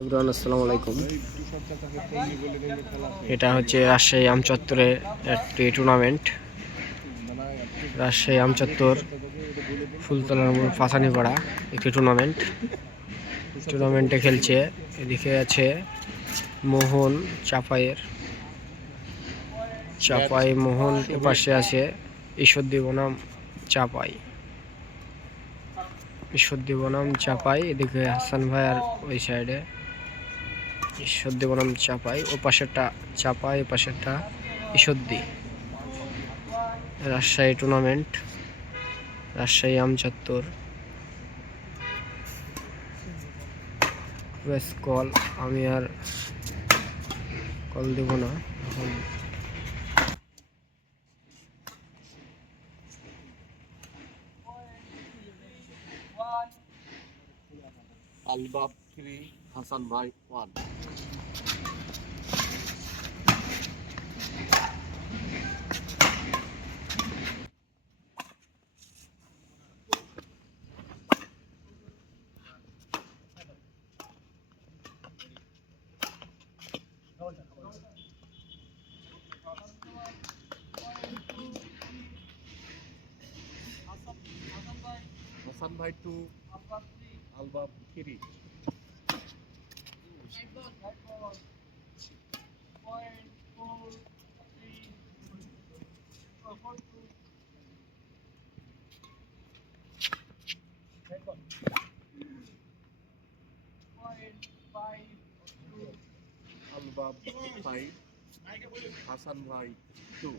এভরিওয়ান, আসসালামু আলাইকুম। এটা হচ্ছে রাজশাহী আমচত্বরে একটি টুর্নামেন্ট। রাজশাহী আমচত্বর ফুলতলার মোড় ফাঁসানিপাড়া একটি টুর্নামেন্টে খেলছে। এদিকে আছে মোহন চাপাই মোহন, এপাশে আছে ঈশ্বরদী বনাম চাপাই। এদিকে হাসান ভাই আর ওই সাইডে ঈশ্বরদী বনাম চাপাই, ও পাশেরটা চাপাই, এ পাশেরটা ঈশ্বরদী। রাজশাহী টুর্নামেন্ট, রাজশাহী আমচত্বর। বেশ কল, আমি আর কল দেব না এখন। আলবাব 3, হাসান ভাই 1। হাসান ভাই 2, আলবাব 3। আলবাব 5, হাসান ভাই 2।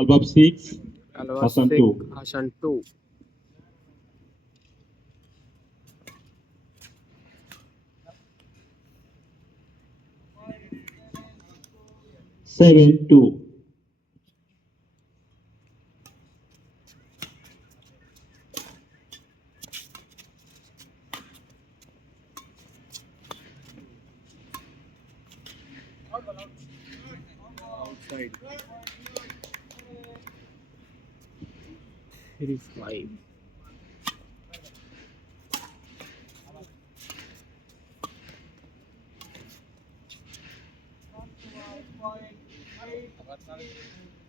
Albab 6, Hassan 2. হাসান 2। 7-2. আউটসাইড 3-5।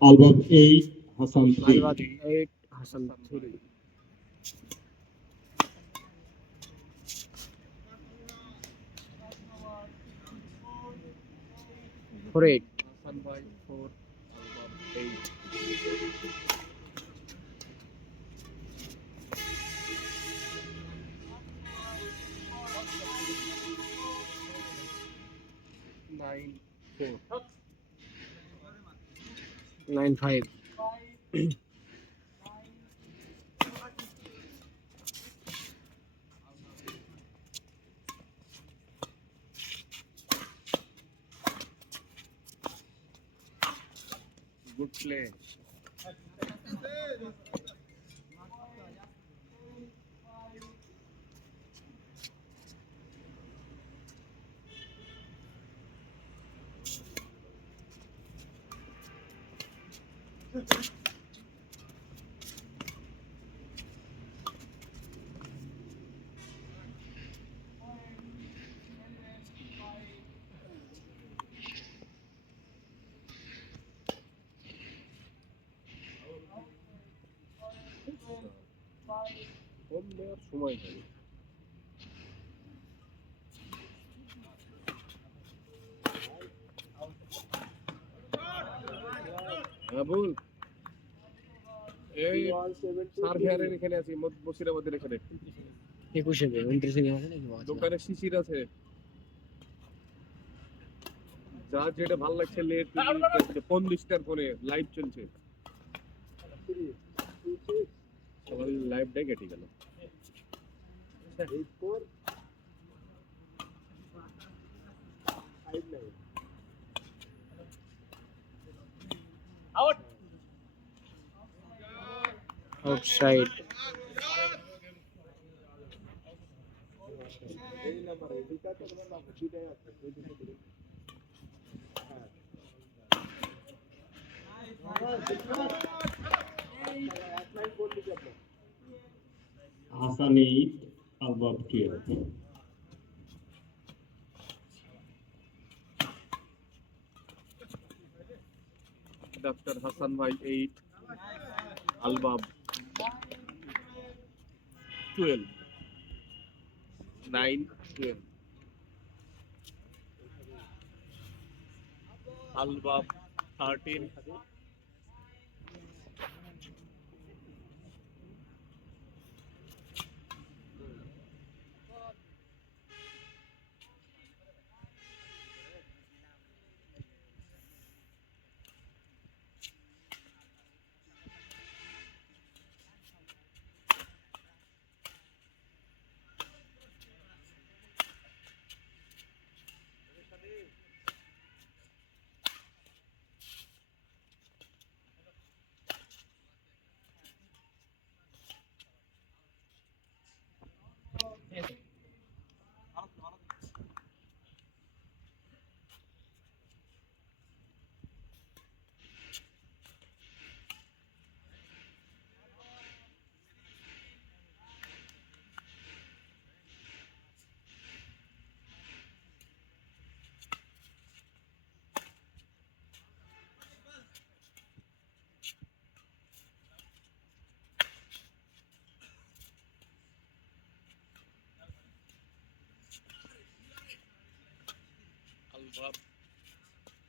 Albab 8, Hassan 3. আলবাদ 8, হাসান 3। 4-8। হাসান ভাই 4, আলবাব 8। 9-4। 9-5। Good play. কম দেওয়ার সময় নেই। আবুল, এই সার খেয়ারের এখানে আছি, বসিরাবাদের এখানে 21-এ 29-এ আছে নাকি? দোকানে শিশির আছে। যা যেটা ভালো লাগছে লেট, ফোন দিস, তার ফোনে লাইভ চলছে। সবাই লাইভটাই কেটে গেল। আউটসাইড। Hassan 8, Albab 12. Dr. Hassan Bhai 8, Albab 12, 9, 12. Albab 13,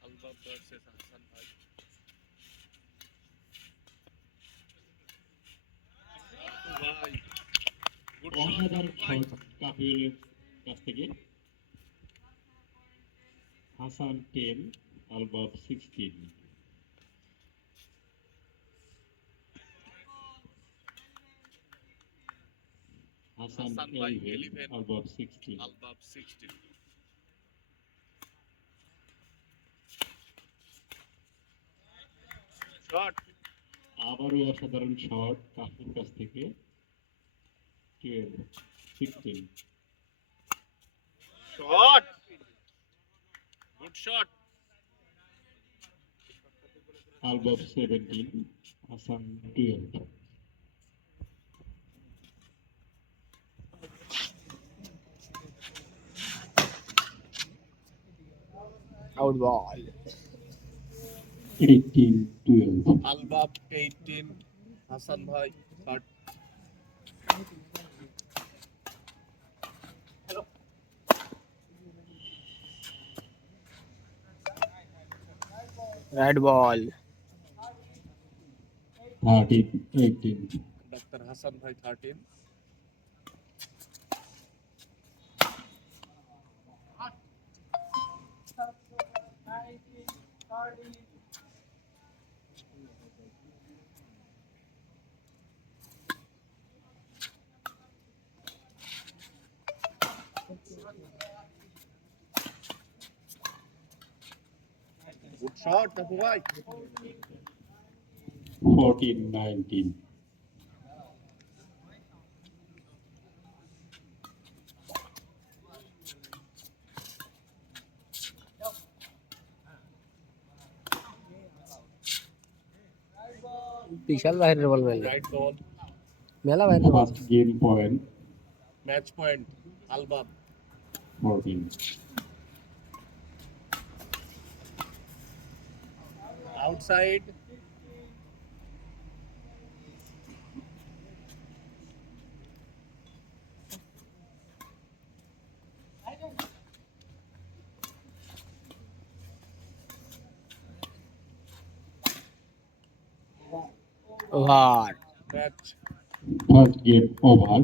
Albab versus Hassan Bhai. Bhai, good shot. অসাধারণ শট কাফিউলের কাছ থেকে। হাসান 10, আলবাব 16। হাসান Hassan Bhai 11, 11, আলবাব 16। Albab 16. Shot. আবারও অসাধারণ শট কাফির কাছ থেকে। 12, 16। Shot. Good shot. আলবাব 17, হাসান 12। আউট বল। 18, 12। Albab 18, Hassan Bhai 13. রাইট বল। 13, 18। Dr. Hassan Bhai 13. Good shot, Abu Bhai. 14, 19। Bishal বাইরের বল মেলা, Right ball. মেলা বাইরের ball. First game point Match point. Albab. 14। Outside. Over. Match. First game over.